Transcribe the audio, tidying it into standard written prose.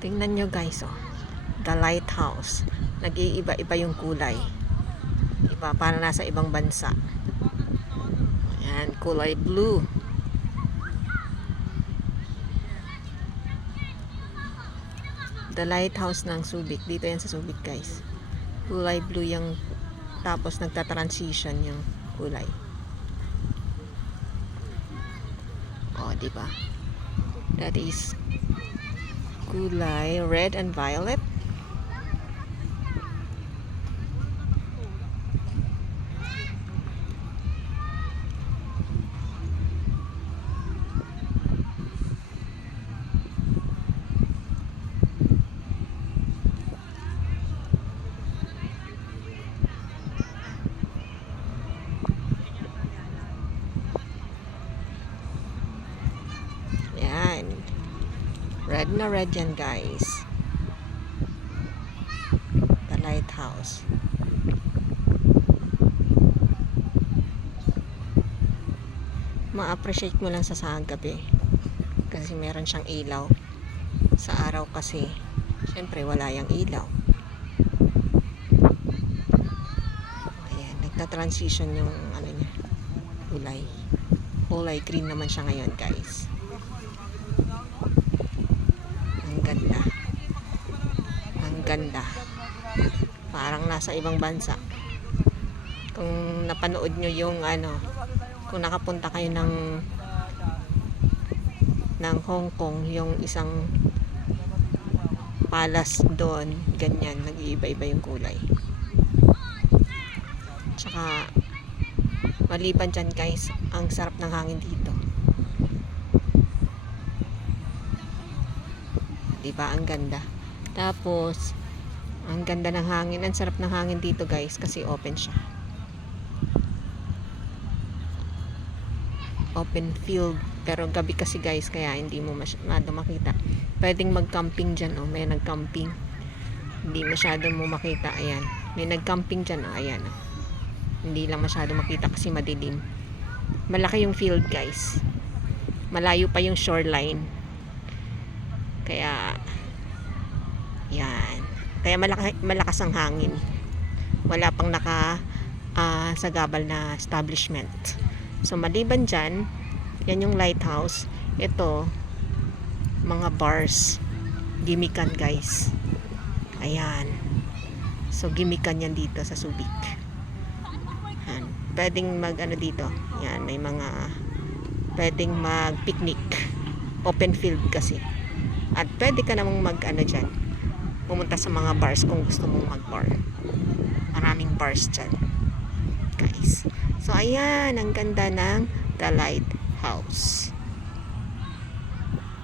Tingnan nyo guys, oh. The lighthouse. Nag-iiba-iba yung kulay. Iba, parang nasa ibang bansa. Ayan, kulay blue. The lighthouse ng Subic. Dito yan sa Subic guys. Kulay blue yung, tapos nagta-transition yung kulay. Oh, diba? That is kulay red and violet. Yan. Red na red yan guys. The lighthouse. Ma-appreciate mo lang sa gabi. Kasi meron siyang ilaw. Sa araw kasi, syempre wala yung ilaw. Ayan, nagta-transition yung ano niya, kulay. Kulay green naman siya ngayon guys. Ang ganda. Ang ganda. Parang nasa ibang bansa. Kung napanood nyo yung ano, kung nakapunta kayo ng Hong Kong, yung isang palace doon, ganyan, nag-iiba-iba yung kulay. Tsaka maliban dyan guys, ang sarap ng hangin dito. Diba, ang ganda. Tapos ang ganda ng hangin, ang sarap ng hangin dito guys kasi open siya. Open field, pero gabi kasi guys kaya hindi mo masyado makita. Pwedeng mag-camping dyan, oh. May nag-camping, hindi masyado mo makita. Ayan, may nag-camping dyan, oh. Ayan, oh. Hindi lang masyado makita kasi madilim. Malaki yung field guys, malayo pa yung shoreline, kaya yan, kaya malakas ang hangin. Wala pang sagabal na establishment. So maliban dyan, yan yung lighthouse. Ito, mga bars, gimikan guys. Ayan. So gimikan yan dito sa Subic. Yan. Pwedeng mag ano dito. Yan, may mga pwedeng mag picnic. Open field kasi. At pwede ka namang mag ano dyan, pumunta sa mga bars kung gusto mong mag bar. Maraming bars dyan guys. So ayan, ang ganda ng The Lighthouse.